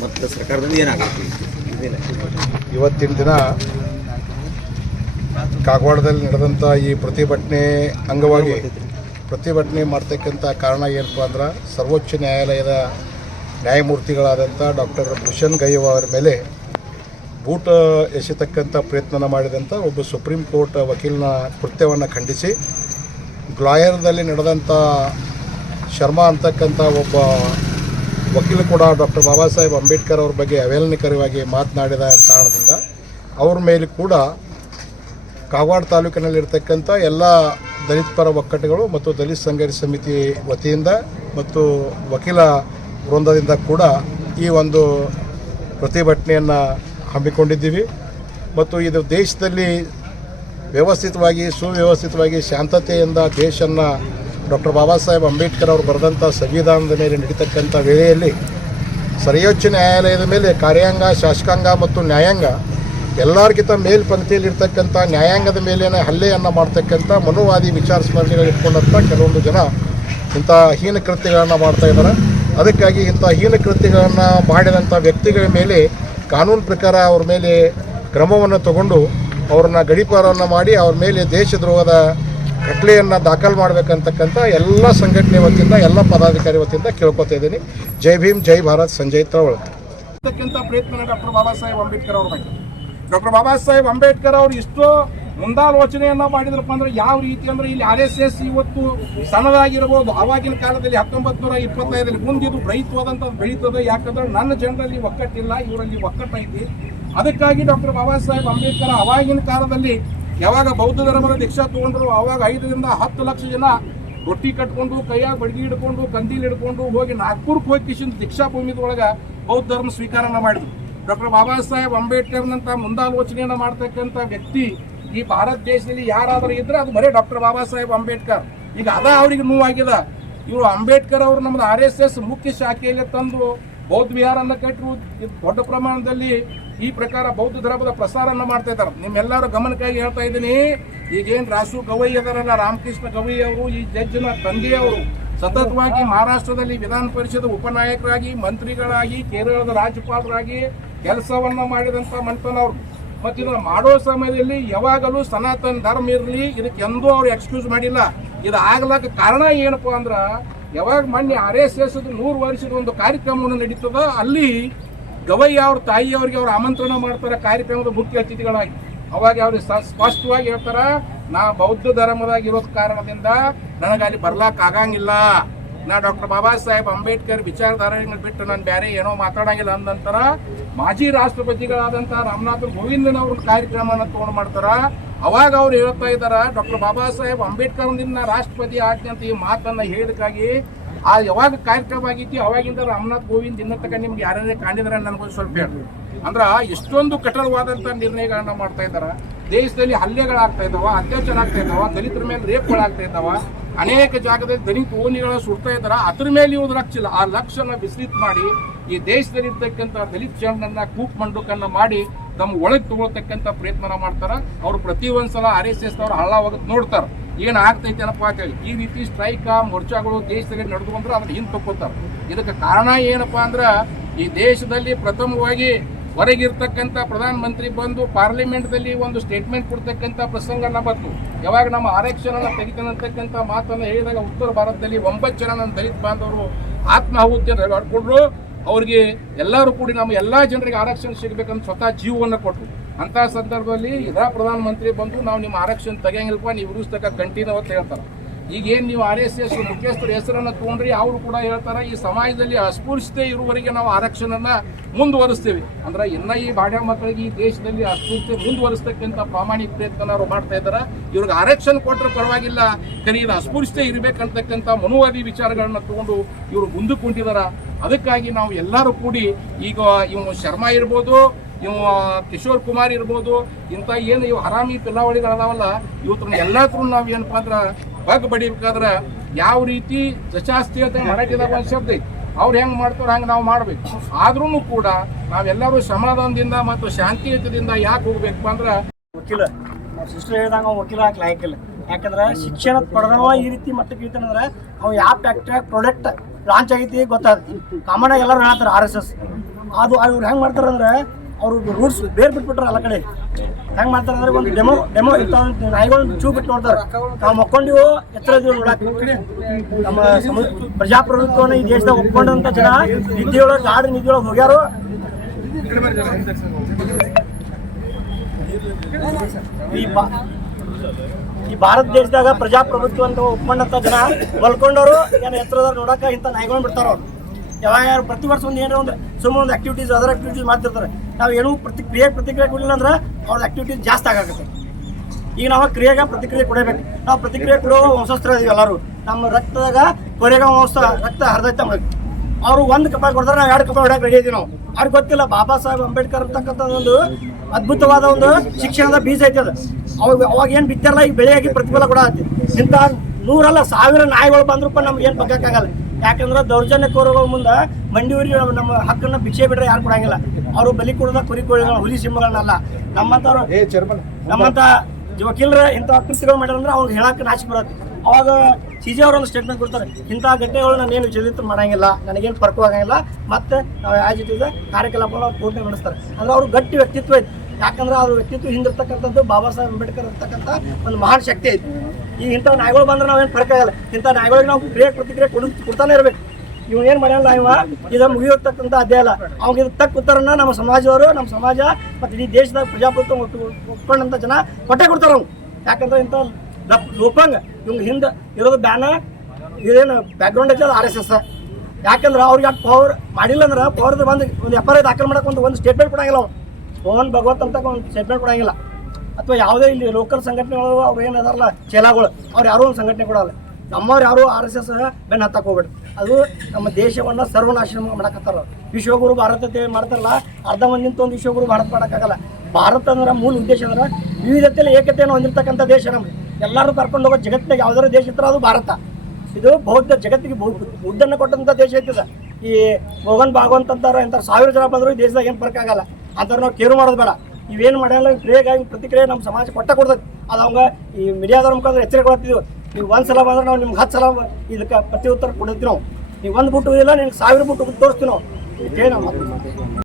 ಮತ್ತು ಸರ್ಕಾರದಿಂದ ಏನಾಗುತ್ತೆ? ಇವತ್ತಿನ ದಿನ ಕಾಗವಾಡದಲ್ಲಿ ನಡೆದಂಥ ಈ ಪ್ರತಿಭಟನೆ ಅಂಗವಾಗಿ ಪ್ರತಿಭಟನೆ ಮಾಡ್ತಕ್ಕಂಥ ಕಾರಣ ಏನಪ್ಪ ಅಂದ್ರೆ ಸರ್ವೋಚ್ಚ ನ್ಯಾಯಾಲಯದ ನ್ಯಾಯಮೂರ್ತಿಗಳಾದಂಥ ಡಾಕ್ಟರ್ ಭೂಷಣ್ ಗೈವ ಅವರ ಮೇಲೆ ಬೂಟ ಎಸೆತಕ್ಕಂಥ ಪ್ರಯತ್ನ ಮಾಡಿದಂಥ ಒಬ್ಬ ಸುಪ್ರೀಂ ಕೋರ್ಟ್ ವಕೀಲನ ಕೃತ್ಯವನ್ನು ಖಂಡಿಸಿ ಗ್ಲಾಯರ್ದಲ್ಲಿ ನಡೆದಂಥ ಶರ್ಮಾ ಅಂತಕ್ಕಂಥ ಒಬ್ಬ ವಕೀಲ ಕೂಡ ಡಾಕ್ಟರ್ ಬಾಬಾ ಸಾಹೇಬ್ ಅಂಬೇಡ್ಕರ್ ಅವ್ರ ಬಗ್ಗೆ ಅವೇಲನಕರವಾಗಿ ಮಾತನಾಡಿದ ಕಾರಣದಿಂದ ಅವ್ರ ಮೇಲೆ ಕೂಡ ಕಾಗವಾಡ ತಾಲೂಕಿನಲ್ಲಿರ್ತಕ್ಕಂಥ ಎಲ್ಲ ದಲಿತ ಪರ ಒಕ್ಕಟ್ಟುಗಳು ಮತ್ತು ದಲಿತ ಸಂಘರ್ಷ ಸಮಿತಿ ವತಿಯಿಂದ ಮತ್ತು ವಕೀಲ ವೃಂದದಿಂದ ಕೂಡ ಈ ಒಂದು ಪ್ರತಿಭಟನೆಯನ್ನು ಹಮ್ಮಿಕೊಂಡಿದ್ದೀವಿ. ಮತ್ತು ಇದು ದೇಶದಲ್ಲಿ ವ್ಯವಸ್ಥಿತವಾಗಿ, ಸುವ್ಯವಸ್ಥಿತವಾಗಿ, ಶಾಂತತೆಯಿಂದ ದೇಶವನ್ನು ಡಾಕ್ಟರ್ ಬಾಬಾ ಸಾಹೇಬ್ ಅಂಬೇಡ್ಕರ್ ಅವರು ಬರೆದಂಥ ಸಂವಿಧಾನದ ಮೇಲೆ ನಡೀತಕ್ಕಂಥ ವೇಳೆಯಲ್ಲಿ ಸರ್ವೋಚ್ಚ ನ್ಯಾಯಾಲಯದ ಮೇಲೆ ಕಾರ್ಯಾಂಗ, ಶಾಸಕಾಂಗ ಮತ್ತು ನ್ಯಾಯಾಂಗ ಎಲ್ಲರಿಗಿಂತ ಮೇಲ್ಪಂಕ್ತಿಯಲ್ಲಿರ್ತಕ್ಕಂಥ ನ್ಯಾಯಾಂಗದ ಮೇಲೇನೆ ಹಲ್ಲೆಯನ್ನು ಮಾಡ್ತಕ್ಕಂಥ ಮನುವಾದಿ ವಿಚಾರ ಸ್ಮರಣೆಗಳು ಇಟ್ಕೊಂಡಂಥ ಕೆಲವೊಂದು ಜನ ಇಂಥ ಹೀನ ಕೃತ್ಯಗಳನ್ನು ಮಾಡ್ತಾ ಇದ್ದಾರೆ. ಅದಕ್ಕಾಗಿ ಇಂಥ ಹೀನ ಕೃತ್ಯಗಳನ್ನು ಮಾಡಿದಂಥ ವ್ಯಕ್ತಿಗಳ ಮೇಲೆ ಕಾನೂನು ಪ್ರಕಾರ ಅವ್ರ ಮೇಲೆ ಕ್ರಮವನ್ನು ತಗೊಂಡು ಅವ್ರನ್ನ ಗಡೀಪಾರವನ್ನು ಮಾಡಿ ಅವ್ರ ಮೇಲೆ ದೇಶದ್ರೋಹದ ಖಟ್ಲೆಯನ್ನು ದಾಖಲು ಮಾಡಬೇಕಂತಕ್ಕಂಥ ಎಲ್ಲ ಸಂಘಟನೆ ವತಿಯಿಂದ, ಎಲ್ಲ ಪದಾಧಿಕಾರಿ ವತಿಯಿಂದ ಕೇಳ್ಕೊತಾ ಇದ್ದೀನಿ. ಜೈ ಭೀಮ್, ಜೈ ಭಾರತ್, ಸಂಜಯ್ ಅದಕ್ಕಿಂತ ಪ್ರಯತ್ನ ಡಾಕ್ಟರ್ ಬಾಬಾ ಸಾಹೇಬ್ ಅಂಬೇಡ್ಕರ್ ಅವ್ರ ಬಗ್ಗೆ. ಡಾಕ್ಟರ್ ಬಾಬಾ ಸಾಹೇಬ್ ಅಂಬೇಡ್ಕರ್ ಅವರು ಇಷ್ಟೋ ಮುಂದಾಲೋಚನೆಯನ್ನ ಮಾಡಿದ್ರಪ್ಪ ಅಂದ್ರೆ ಯಾವ ರೀತಿ ಅಂದ್ರೆ ಇಲ್ಲಿ ಆರ್ ಎಸ್ ಎಸ್ ಇವತ್ತು ಸಣ್ಣದಾಗಿರ್ಬೋದು ಅವಾಗಿನ ಕಾಲದಲ್ಲಿ ಹತ್ತೊಂಬತ್ತು ನೂರ ಇಪ್ಪತ್ತೈದರಲ್ಲಿ ಮುಂದಿದ್ದು ರೈತವಾದಂತ ಬೆಳೀತದೆ. ಯಾಕಂದ್ರೆ ನನ್ನ ಜನರಲ್ಲಿ ಒಕ್ಕಟ್ಟಿಲ್ಲ, ಇವರಲ್ಲಿ ಒಕ್ಕಟ್ಟೈತಿ ಅದಕ್ಕಾಗಿ ಡಾಕ್ಟರ್ ಬಾಬಾ ಸಾಹೇಬ್ ಅಂಬೇಡ್ಕರ್ ಅವಾಗಿನ ಕಾಲದಲ್ಲಿ ಯಾವಾಗ ಬೌದ್ಧ ಧರ್ಮದ ದೀಕ್ಷಾ ತಗೊಂಡ್ರು, ಅವಾಗ ಐದರಿಂದ ಹತ್ತು ಲಕ್ಷ ಜನ ರೊಟ್ಟಿ ಕಟ್ಕೊಂಡು, ಕೈಯಾಗ ಬಡ್ಗಿ ಹಿಡ್ಕೊಂಡು, ಕಂದೀಲಿ ಹಿಡ್ಕೊಂಡು ಹೋಗಿ ನಾಗ್ಪುರಕ್ಕೆ ಹೋಗಿ ಕಿಶನ್ ದೀಕ್ಷಾ ಭೂಮಿದೊಳಗೆ ಬೌದ್ಧ ಧರ್ಮ ಸ್ವೀಕಾರನ ಮಾಡಿದ್ರು. ಡಾಕ್ಟರ್ ಬಾಬಾ ಸಾಹೇಬ್ ಅಂಬೇಡ್ಕರ್ನಂಥ ಮುಂದಾಲೋಚನೆಯನ್ನ ಮಾಡ್ತಕ್ಕಂಥ ವ್ಯಕ್ತಿ ಈ ಭಾರತ ದೇಶದಲ್ಲಿ ಯಾರಾದರೂ ಇದ್ರೆ ಅದು ಬರೀ ಡಾಕ್ಟರ್ ಬಾಬಾ ಸಾಹೇಬ್ ಅಂಬೇಡ್ಕರ್. ಈಗ ಅದ ಅವ್ರಿಗೆ ನೋವಾಗಿದೆ. ಇವರು ಅಂಬೇಡ್ಕರ್ ಅವರು ನಮ್ದು ಆರ್ ಎಸ್ ಎಸ್ ಮುಖ್ಯ ಶಾಖೆಯಲ್ಲಿ ತಂದು ಬೌದ್ಧ ವಿಹಾರನ ಕಟ್ಟರು ದೊಡ್ಡ ಪ್ರಮಾಣದಲ್ಲಿ ಈ ಪ್ರಕಾರ ಬೌದ್ಧ ಧರ್ಮದ ಪ್ರಸಾರವನ್ನು ಮಾಡ್ತಾ ಇದ್ದಾರೆ. ನಿಮ್ಮೆಲ್ಲರ ಗಮನಕ್ಕಾಗಿ ಹೇಳ್ತಾ ಇದ್ದೀನಿ, ಈಗೇನ್ ರಾಸು ಗವೈ ಅದರಲ್ಲ, ರಾಮಕೃಷ್ಣ ಗವೈ ಅವರು, ಈ ಜಡ್ಜ್ನ ತಂದೆಯವರು ಸತತವಾಗಿ ಮಹಾರಾಷ್ಟ್ರದಲ್ಲಿ ವಿಧಾನ ಪರಿಷತ್ ಉಪನಾಯಕರಾಗಿ, ಮಂತ್ರಿಗಳಾಗಿ, ಕೇರಳದ ರಾಜ್ಯಪಾಲರಾಗಿ ಕೆಲಸವನ್ನ ಮಾಡಿದಂತ ಮಂಟನವರು ಮತ್ತು ಇದನ್ನು ಮಾಡೋ ಸಮಯದಲ್ಲಿ ಯಾವಾಗಲೂ ಸನಾತನ ಧರ್ಮ ಇರಲಿ, ಇದಕ್ಕೆ ಎಂದೂ ಅವ್ರು ಎಕ್ಸ್ಕ್ಯೂಸ್ ಮಾಡಿಲ್ಲ. ಇದು ಆಗ್ಲಕ್ಕ ಕಾರಣ ಏನಪ್ಪಾ ಅಂದ್ರೆ, ಯಾವಾಗ ಮೊನ್ನೆ ಆರ್ ಎಸ್ ಎಸ್ ನೂರು ವರ್ಷದ ಒಂದು ಕಾರ್ಯಕ್ರಮವನ್ನು ನಡೀತದ, ಅಲ್ಲಿ ಗವಯ್ಯ ಅವ್ರ ತಾಯಿಯವ್ರಿಗೆ ಅವ್ರು ಆಮಂತ್ರಣ ಮಾಡ್ತಾರೆ, ಕಾರ್ಯಕ್ರಮದ ಮುಖ್ಯ ಅತಿಥಿಗಳಾಗಿ. ಅವಾಗ ಅವ್ರಿಗೆ ಸ್ಪಷ್ಟವಾಗಿ ಹೇಳ್ತಾರ, ನಾ ಬೌದ್ಧ ಧರ್ಮದಾಗಿರೋ ಕಾರಣದಿಂದ ನನಗೆ ಅಲ್ಲಿ ಬರ್ಲಾಕ್ ಆಗಂಗಿಲ್ಲ. ನಾ ಡಾಕ್ಟರ್ ಬಾಬಾ ಸಾಹೇಬ್ ಅಂಬೇಡ್ಕರ್ ವಿಚಾರಧಾರೆಗಳನ್ನ ಬಿಟ್ಟು ನಾನು ಬೇರೆ ಏನೋ ಮಾತಾಡಂಗಿಲ್ಲ ಅಂದಂತರ, ಮಾಜಿ ರಾಷ್ಟ್ರಪತಿಗಳಾದಂಥ ರಾಮನಾಥ್ ಗೋವಿಂದನ್ ಅವ್ರ ಕಾರ್ಯಕ್ರಮನ ತಗೊಂಡು ಮಾಡ್ತಾರ. ಅವಾಗ ಅವ್ರು ಹೇಳ್ತಾ ಇದ್ದಾರೆ, ಡಾಕ್ಟರ್ ಬಾಬಾ ಸಾಹೇಬ್ ಅಂಬೇಡ್ಕರ್ ರಾಷ್ಟ್ರಪತಿ ಆಜ್ಞೆ ಈ ಮಾತನ್ನ ಹೇಳಿದಕ್ಕಾಗಿ ಆ ಯಾವಾಗ ಕಾರ್ಯಕ್ರಮ ಆಗಿತ್ತು ಅವಾಗಿಂದ ರಾಮನಾಥ್ ಗೋವಿಂದ್ ಇನ್ನ ನಿಮ್ಗೆ ಯಾರೇ ಕಾಣಿದ್ರೆ ನನಗೊಂದು ಸ್ವಲ್ಪ ಹೇಳಿ ಅಂದ್ರ ಎಷ್ಟೊಂದು ಕಠೋರವಾದಂತ ನಿರ್ಣಯಗಳನ್ನ ಮಾಡ್ತಾ ಇದ್ದಾರೆ. ದೇಶದಲ್ಲಿ ಹಲ್ಲೆಗಳಾಗ್ತಾ ಇದಾವ ಅತ್ಯಾಚಾರ ಆಗ್ತಾ ಇದಾವ ದಲಿತರ ಮೇಲೆ ರೇಪ್ಗಳಾಗ್ತಾ ಇದಾವ ಅನೇಕ ಜಾಗದಲ್ಲಿ ದಲಿತ ಓಣಿಗಳ ಸುಡ್ತಾ ಇದಾರ ಅದ್ರ ಮೇಲೆ ಇವ್ರು ಲಕ್ಷ ಇಲ್ಲ ಆ ಲಕ್ಷನ ಬಿಸಿಲಿತ್ ಮಾಡಿ ಈ ದೇಶದಲ್ಲಿ ಇರ್ತಕ್ಕಂಥ ದಲಿತ ಜನರನ್ನ ಕೂಪ್ ಮಂಡುಕನ್ನ ಮಾಡಿ ತಮ್ಮ ಒಳಗೆ ತಗೊಳ್ತಕ್ಕಂಥ ಪ್ರಯತ್ನ ಮಾಡ್ತಾರ. ಅವ್ರು ಪ್ರತಿ ಒಂದ್ಸಲ ಆರ್ ಎಸ್ ಎಸ್ ಅವ್ರು ಹಳ್ಳ ಹೋಗೋದು ನೋಡ್ತಾರ. ಏನ್ ಆಗ್ತೈತೆ ಏನಪ್ಪ ಈ ರೀತಿ ಸ್ಟ್ರೈಕ್ ಮೋರ್ಚಾಗಳು ದೇಶದಲ್ಲಿ ನಡೆದುಕೊಂಡ್ರೆ ಅದನ್ನ ಹಿಂದೆ ತಕ್ಕೋತಾರ. ಇದಕ್ಕೆ ಕಾರಣ ಏನಪ್ಪ ಅಂದ್ರೆ, ಈ ದೇಶದಲ್ಲಿ ಪ್ರಥಮವಾಗಿ ಹೊರಗಿರ್ತಕ್ಕಂಥ ಪ್ರಧಾನ ಮಂತ್ರಿ ಬಂದು ಪಾರ್ಲಿಮೆಂಟ್ದಲ್ಲಿ ಒಂದು ಸ್ಟೇಟ್ಮೆಂಟ್ ಕೊಡ್ತಕ್ಕಂಥ ಪ್ರಸಂಗನ ಬಂತು. ಯಾವಾಗ ನಮ್ಮ ಆರಕ್ಷಣ ತೆಗಿತಾನಂತಕ್ಕಂಥ ಮಾತನ್ನು ಹೇಳಿದಾಗ ಉತ್ತರ ಭಾರತದಲ್ಲಿ ಒಂಬತ್ತು ಜನ ನನ್ನ ದಲಿತ ಬಾಂಧವರು ಆತ್ಮಾಹುತಿಯನ್ನು ಮಾಡ್ಕೊಂಡ್ರು ಅವ್ರಿಗೆ ಎಲ್ಲರೂ ಕೂಡಿ ನಮ್ಮ ಎಲ್ಲ ಜನರಿಗೆ ಆರಕ್ಷಣೆ ಸಿಗಬೇಕಂತ ಸ್ವತಃ ಜೀವವನ್ನು ಕೊಟ್ಟರು ಅಂತ ಸಂದರ್ಭದಲ್ಲಿ ಇದರ ಪ್ರಧಾನ ಮಂತ್ರಿ ಬಂದು ನಾವು ನಿಮ್ಮ ಆರಕ್ಷಣೆ ತೆಗೆಯಂಗಿಲ್ಲಪ್ಪ, ನೀವು ಇರಿಸ್ತಕ್ಕ ಕಂಟಿನ್ಯೂ ಅಂತ ಹೇಳ್ತಾರೆ. ಈಗ ಏನು ನೀವು ಆರ್ ಎಸ್ ಎಸ್ ಮುಖ್ಯಸ್ಥರ ಹೆಸರನ್ನು ತೊಗೊಂಡ್ರಿ, ಅವರು ಕೂಡ ಹೇಳ್ತಾರೆ, ಈ ಸಮಾಜದಲ್ಲಿ ಅಸ್ಪೃಶ್ಯತೆ ಇರುವವರಿಗೆ ನಾವು ಆರಕ್ಷಣನ ಮುಂದುವರಿಸ್ತೀವಿ. ಅಂದ್ರೆ ಇನ್ನ ಈ ಬಾಡ್ಯ ಮಕ್ಕಳಿಗೆ ಈ ದೇಶದಲ್ಲಿ ಅಸ್ಪೃಶ್ಯತೆ ಮುಂದುವರಿಸ್ತಕ್ಕಂಥ ಪ್ರಾಮಾಣಿಕ ಪ್ರಯತ್ನ ಅವರು ಮಾಡ್ತಾ ಇದ್ದಾರೆ. ಇವ್ರಿಗೆ ಆರಕ್ಷಣೆ ಕೊಟ್ಟರೆ ಪರವಾಗಿಲ್ಲ ಕರೆ ಅಸ್ಪೃಶ್ಯತೆ ಇರಬೇಕಂತಕ್ಕಂಥ ಮನುವಾದಿ ವಿಚಾರಗಳನ್ನ ತಗೊಂಡು ಇವರು ಮುಂದಕ್ಕೆ ಹೊಂಟಿದಾರ ಅದಕ್ಕಾಗಿ ನಾವು ಎಲ್ಲರೂ ಕೂಡಿ ಈಗ ಇವನು ಶರ್ಮಾ ಇರ್ಬೋದು ಇವ ಕಿಶೋರ್ ಕುಮಾರ್ ಇರ್ಬೋದು, ಇಂಥ ಏನು ಇವು ಹರಾಮಿ ಪಿಲ್ಲಾವಳಿಗಳದಾವಲ್ಲ ಇವತ್ತು ಎಲ್ಲಾದ್ರೂ ನಾವು ಏನಪ್ಪ ಅಂದ್ರೆ ಬಗ್ ಬಡಿಬೇಕಾದ್ರೆ ಯಾವ ರೀತಿ ಜಚಾಸ್ತಿ ಅಂತ ಮರಾಠಿದ ಒಂದು ಶಬ್ದ ಐತಿ. ಅವ್ರು ಹೆಂಗೆ ಮಾಡ್ತಾರೆ ಹಂಗೆ ನಾವು ಮಾಡ್ಬೇಕು. ಆದ್ರೂ ಕೂಡ ನಾವೆಲ್ಲರೂ ಸಮಾಧಾನದಿಂದ ಮತ್ತು ಶಾಂತಿಯುತದಿಂದ ಯಾಕೆ ಹೋಗ್ಬೇಕು ಅಂದ್ರೆ ವಕೀಲ ಸಿಸ್ಟರ್ ಹೇಳಿದಾಗ ವಕೀಲ ಹಾಕಿ ಹಾಕಿಲ್ಲ. ಯಾಕಂದ್ರೆ ಶಿಕ್ಷಣ ಪಡೆದವ ಈ ರೀತಿ ಮಟ್ಟಕ್ಕೆ ಇರ್ತಾನಂದ್ರೆ ಅವ್ ಯಾವ ಫ್ಯಾಕ್ಟ್ರಿಯಾಗ ಪ್ರಾಡಕ್ಟ್ ಲಾಂಚ್ ಆಗೈತಿ ಗೊತ್ತಾಗ್ತಿ ಕಾಮನ್ ಎಲ್ಲರೂ ಹೇಳ್ತಾರೆ ಆರ್ ಎಸ್ ಎಸ್ ಅದು ಇವ್ರು ಹೆಂಗೆ ಮಾಡ್ತಾರೆ ಅಂದ್ರೆ ಅವರು ರೂಟ್ಸ್ ಬೇರೆ ಬಿಟ್ಬಿಟ್ರೆ ಎಲ್ಲ ಕಡೆ. ಹೆಂಗೆ ಮಾಡ್ತಾರೆ ಅಂದ್ರೆ ಒಂದು ಡೆಮೋ ಡೆಮೋ ಇರ್ತಾವ ನಾಯಿಗಳು ಚೂ ಬಿಟ್ಟು ನೋಡ್ತಾರೆ. ನಾವು ಮಕ್ಕೊಂಡಿವು, ಎತ್ತರ ನೋಡಕ್ಕೆ ನಮ್ಮ ಪ್ರಜಾಪ್ರಭುತ್ವನ ಈ ದೇಶದಾಗ ಒಪ್ಕೊಂಡಂತ ಜನ ನಿಧಿಯೊಳಗೆ, ಗಾಡಿ ನಿಧಿಯೊಳಗೆ ಹೋಗ್ಯಾರು. ಈ ಈ ಭಾರತ ದೇಶದಾಗ ಪ್ರಜಾಪ್ರಭುತ್ವ ಅಂತ ಒಪ್ಪಂಡಂತ ಜನ ಬಲ್ಕೊಂಡವರು ಏನು ಎತ್ತರದವ್ರು ನೋಡಕ್ಕೆ ಇಂಥ ನಾಯ್ಕೊಂಡು ಬಿಡ್ತಾರ ಅವ್ರು. ಯಾವಾಗ ಯಾರು ಪ್ರತಿ ವರ್ಷ ಒಂದು ಏನೋ ಒಂದು ಸುಮ್ಮನೆ ಒಂದು ಆಕ್ಟಿವಿಟೀಸ್ ಅದರ್ ಆಕ್ಟಿವಿಟೀಸ್ ಮಾಡ್ತಿರ್ತಾರೆ. ನಾವು ಏನೂ ಪ್ರತಿಕ್ರಿಯೆ ಪ್ರತಿಕ್ರಿಯೆ ಕೊಡಲಿಲ್ಲ ಅಂದ್ರೆ ಅವ್ರದ್ದು ಆಕ್ಟಿವಿಟೀಸ್ ಜಾಸ್ತಿ ಆಗಾಕತ್ತೆ. ಈಗ ನಾವು ಕ್ರಿಯೆಗೆ ಪ್ರತಿಕ್ರಿಯೆ ಕೊಡಬೇಕು ನಾವು ಪ್ರತಿಕ್ರಿಯೆ ಕೊಡೋ ವಂಶಸ್ತ್ರ ಇದೀವಿ ಎಲ್ಲರೂ. ನಮ್ಮ ರಕ್ತದಾಗ ಕೊರೆಗ ವಂಶ, ರಕ್ತ ಹರಿದೈತೆ ನಮಗೆ. ಅವರು ಒಂದು ಕಪ ಕೊಡ್ತಾರೆ, ನಾವು ಎರಡು ಕಪ ಹೊಡ್ಯಾಕೆ ರೆಡಿ ಇದೀವಿ ನಾವು. ಅವ್ರಿಗೆ ಗೊತ್ತಿಲ್ಲ, ಬಾಬಾ ಸಾಹೇಬ್ ಅಂಬೇಡ್ಕರ್ ಅಂತಕ್ಕಂಥ ಒಂದು ಅದ್ಭುತವಾದ ಒಂದು ಶಿಕ್ಷಣದ ಬೀಜ ಐತೆ ಅದು. ಅವಾಗ ಅವಾಗ ಏನು ಬಿತ್ತಾರಲ್ಲ? ಈಗ ಬೆಳೆಯಾಗಿ ಪ್ರತಿಫಲ ಕೂಡ ಆತಿ. ಇಂಥ ನೂರಲ್ಲ ಸಾವಿರ ನಾಯಿಗಳು ಬಂದ್ರಪ್ಪ ನಮ್ಗೆ ಏನು ಬಗ್ಗಕ್ಕಾಗಲ್ಲ ಯಾಕಂದ್ರೆ ದೌರ್ಜನ್ಯ ಕೋರುಗಳ ಮುಂದೆ ಮಂಡಿಯೂರಿ ನಮ್ಮ ಹಕ್ಕನ್ನ ಭಿಕ್ಷೆ ಬಿಡ್ರೆ ಯಾರು ಕೊಡಂಗಿಲ್ಲ ಅವರು ಬಲಿ ಕೊಡದ ಕುರಿ ಕೋಳಿಗಳ ಹುಲಿ ಸಿಂಹಗಳನ್ನಲ್ಲ. ನಮ್ಮಂಥವ್ರು ಚೇರ್ಮನ್ ನಮ್ಮಂತ ವಕೀಲರ ಇಂಥ ಕೃತಿಗಳು ಮಾಡ್ಯಾರಂದ್ರೆ ಅವ್ರಿಗೆ ಹೇಳಕ್ಕೆ ನಾಚಿಕೆ ಬರುತ್ತೆ. ಅವಾಗ ಸಿ ಜಿ ಒಂದು ಸ್ಟೇಟ್ಮೆಂಟ್ ಕೊಡ್ತಾರೆ. ಇಂಥ ಘಟನೆಗಳು ನಾನೇನು ಚಲಿತ ಮಾಡಂಗಿಲ್ಲ. ನನಗೇನು ಪರ್ಕವಾಗಂಗಿಲ್ಲ ಮತ್ತೆ ನಾವು ಯಾವ ಜೊತೆ ಕಾರ್ಯಕಲಾಪಗಳು ಕೋರ್ಟ್ನಾಗ ನಡೆಸ್ತಾರೆ. ಅಂದ್ರೆ ಅವ್ರು ಗಟ್ಟಿ ವ್ಯಕ್ತಿತ್ವ ಐತಿ. ಯಾಕಂದ್ರೆ ಅವ್ರ ವ್ಯಕ್ತಿತ್ವ ಹಿಂದಿರ್ತಕ್ಕಂಥದ್ದು, ಬಾಬಾ ಸಾಹೇಬ್ ಅಂಬೇಡ್ಕರ್ ಅಂತಕ್ಕಂಥ ಒಂದು ಮಹಾನ್ ಶಕ್ತಿ ಐತಿ. ಈಗ ಇಂಥ ನಾಯಿಗಳು ಬಂದ್ರೆ ನಾವೇನು ಫರ್ಕ್ ಆಗಲ್ಲ. ಇಂಥ ನಾಯಿಗಳಿಗೆ ನಾವು ಕ್ರಿಯೆ ಪ್ರತಿಕ್ರಿಯೆ ಕೊಡು ಕೊಡ್ತಾನೆ ಇರ್ಬೇಕು. ಇವ್ ಏನ್ ಮಾಡ್ಯಾನ ಇವ ಇದ ಮುಗಿಯೋತಕ್ಕಂಥ ಅಧ್ಯಾಯ ಅಲ್ಲ. ಅವ್ನಿಗೆ ಇದು ತಕ್ಕ ಉತ್ತರನ ನಮ್ಮ ಸಮಾಜವರು ನಮ್ಮ ಸಮಾಜ ಮತ್ತು ಇಡೀ ದೇಶದ ಪ್ರಜಾಪ್ರಭುತ್ವ ಒಪ್ಕೊಂಡಂತ ಜನ ಹೊಟ್ಟೆ ಕೊಡ್ತಾರೆ ಅವ್ನು. ಯಾಕಂದ್ರೆ ಇಂಥ ಲೋಪಂಗ ಇವ್ನ ಹಿಂದೆ ಇರೋದು ಬ್ಯಾನ ಇದೇನು ಬ್ಯಾಕ್ಗ್ರೌಂಡ್ ಐತೆ ಆರ್ ಎಸ್ ಎಸ್ ಯಾಕಂದ್ರೆ ಅವ್ರಿಗೆ ಯಾಕೆ ಪವರ್ ಮಾಡಿಲ್ಲ ಅಂದ್ರೆ ಪವರ್ದು ಬಂದು ಒಂದು ಎಫ್ ಐ ದಾಖಲು ಮಾಡಕ್ಕೆ ಒಂದು ಒಂದು ಸ್ಟೇಟ್ಮೆಂಟ್ ಕೊಡಂಗಿಲ್ಲ ಅವ್ನು. ಮೋಹನ್ ಭಗವತ್ ಅಂತ ಒಂದು ಸ್ಟೇಟ್ಮೆಂಟ್ ಕೊಡಂಗಿಲ್ಲ. ಅಥವಾ ಯಾವುದೇ ಇಲ್ಲಿ ಲೋಕಲ್ ಸಂಘಟನೆಗಳು ಅವ್ರು ಏನು ಅದಾರಲ್ಲ, ಚೇಲಾಗಳು, ಅವ್ರು ಯಾರೂ ಒಂದು ಸಂಘಟನೆ ಕೊಡಲ್ಲ. ನಮ್ಮವ್ರು ಯಾರು ಆರ್ ಎಸ್ ಎಸ್ ಬೆನ್ನ ಹತ್ತಕ್ಕೆ ಹೋಗ್ಬೇಡಿ ಅದು ನಮ್ಮ ದೇಶವನ್ನು ಸರ್ವನಾಶ ಮಾಡಕತ್ತಾರ ವಿಶ್ವಗುರು ಭಾರತ ಮಾಡ್ತಾರಲ್ಲ, ಅರ್ಧ ಮಂದಿ ಒಂದು ವಿಶ್ವಗುರು ಭಾರತ ಮಾಡೋಕ್ಕಾಗಲ್ಲ. ಭಾರತ ಅಂದ್ರೆ ಮೂಲ ಉದ್ದೇಶ ಅಂದ್ರೆ ವಿವಿಧತೆಯಲ್ಲಿ ಏಕತೆಯನ್ನು ಹೊಂದಿರತಕ್ಕಂಥ ದೇಶ ನಮ್ಗೆ ಎಲ್ಲರೂ ಕರ್ಕೊಂಡು ಹೋಗೋ ಜಗತ್ತಿನಾಗ ಯಾವ್ದಾರ ದೇಶ ಇದ್ರೆ ಅದು ಭಾರತ. ಇದು ಬೌದ್ಧ ಜಗತ್ತಿಗೆ ಬುದ್ಧನ್ನು ಬುದ್ಧನ ಕೊಟ್ಟಂತ ದೇಶ ಐತದ ಈ ಮೋಹನ್ ಭಾಗವಂತ ಅಂತಾರ ಇಂಥ ಸಾವಿರ ಜನ ಬಂದ್ರು ಈ ದೇಶದಾಗ ಏನು ಆಗಲ್ಲ. ಅಂತಾರೆ ನಾವು ಕೇರು ಮಾಡೋದು ಬೇಡ. ಇವೇನು ಮಾಡಲ್ಲ ಕ್ರಿಯೆಗಾಗಿ ಪ್ರತಿಕ್ರಿಯೆ ನಮ್ಮ ಸಮಾಜ ಕೊಟ್ಟ ಕೊಡ್ತೈತಿ ಅದು ಅವಂಗ ಈ ಮೀಡಿಯಾದವ್ರ ಮುಖಾಂತರ ಎಚ್ಚರಿಕೆ ಕೊಡ್ತಿದ್ವಿ ನೀವು ಒಂದು ಸಲ ಬಂದ್ರೆ ನಾವು ನಿಮ್ಗೆ ಹತ್ತು ಸಲ ಇದಕ್ಕೆ ಪ್ರತಿ ಉತ್ತರ ಕೊಡ್ತೀವಿ ನಾವು. ನೀವು ಒಂದು ಬಿಟ್ಟು ಇಲ್ಲ, ನಿಮ್ಗೆ ಸಾವಿರ ಬಿಟ್ಟು ತೋರಿಸ್ತೀವಿ ನಾವು. ಇದೇ ನಮ್ಮ ಮಾತು.